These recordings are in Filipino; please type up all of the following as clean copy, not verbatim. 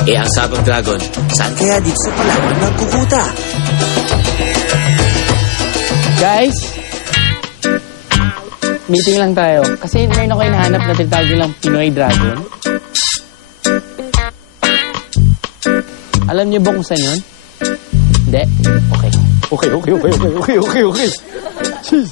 Ang sabang dragon, saan kaya dito sa Palawan nagkukuta? Guys, meeting lang tayo. Kasi meron ako hinahanap na tinatawag nilang Pinoy Dragon. Alam niyo ba kung saan yun? Hindi? Okay. Jeez.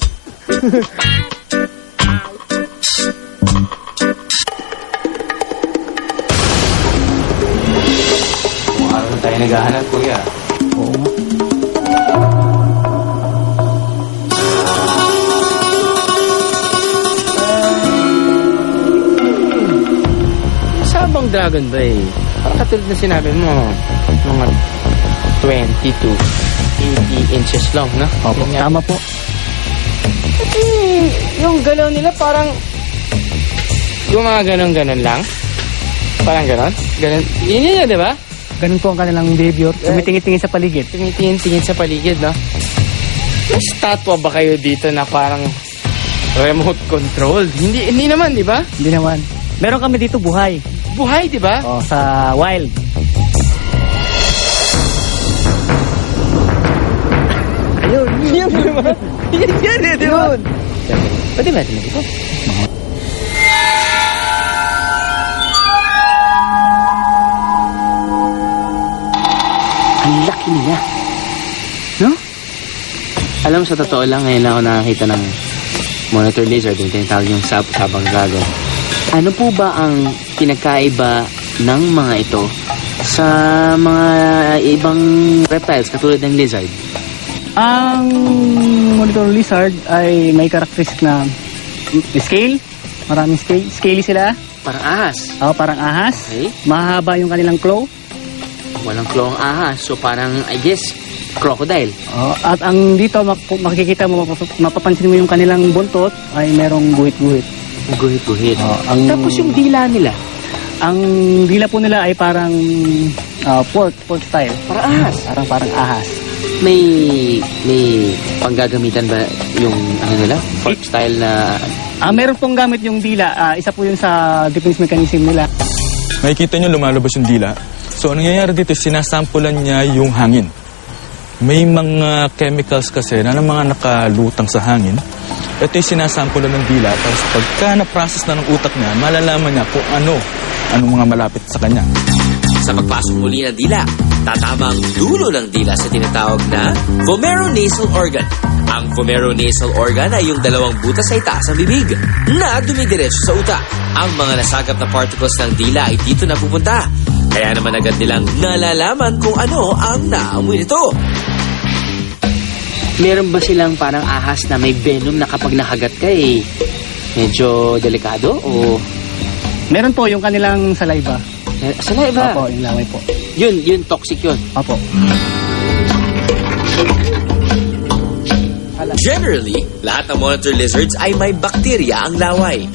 Araw na tayo naghahanap, kuya. Oo. Sabang dragon ba eh? Parang katulad na sinabi mo, mga 20 to 80 inches long, no? Opo, tama po. Kasi yung galaw nila parang yung mga ganon-ganon lang. Parang ganon. Ganon. Yun, di ba? Ganun po ang kanilang behavior. Tumitingin-tingin sa paligid. Tumitingin sa paligid, no? May statwa ba kayo dito na parang remote controlled? Hindi naman, di ba? Hindi naman. Meron kami dito buhay. Buhay, di ba? O, sa wild. Ayun, yun, di ba? Yan, di ba? Pwede ba natin dito? Ang laki nila. No? Alam mo, sa totoo lang, ngayon lang ako nakakita ng monitor lizard, yung tinatawag yung sabang dragon. Ano po ba ang pinagkaiba ng mga ito sa mga ibang reptiles katulad ng lizard? Ang monitor lizard ay may characteristic na scale. Maraming scale. Scaly sila. Parang ahas. O, parang ahas. Okay. Mahaba yung kanilang claw. Walang claw ang ahas. So parang, I guess, crocodile. O, at ang dito, makikita mo, mapapansin mo yung kanilang buntot ay merong guhit-guhit. Guhit-guhit. Tapos yung dila nila. Ang dila po nila ay parang pork style. Parang ahas. Parang ahas. May panggagamitan ba yung ano nila? Fork style na... Meron pong gamit yung dila. Isa po yun sa defense mechanism nila. Makikita nyo lumalabas yung dila. So, ang nangyayari dito, sinasampulan niya yung hangin. May mga chemicals kasi na mga nakalutang sa hangin. Ito yung sinasampulan ng dila. Tapos pagka na-process na ng utak niya, malalaman niya kung anong mga malapit sa kanya. Sa pagpasok muli ng dila, tatama ang dulo ng dila sa tinatawag na vomeronasal organ. Ang vomeronasal organ ay yung dalawang butas sa itaas ng bibig na dumidiretso sa utak. Ang mga nasagap na particles ng dila ay dito napupunta. Kaya naman agad nilang nalalaman kung ano ang naamoy nito. Meron ba silang parang ahas na may venom na kapag nakagat ka medyo delikado o... Meron po yung kanilang saliva. Saliva? Opo, yung laway po. Yun, toxic yun. Opo. Generally, lahat ng monitor lizards ay may bakterya ang laway.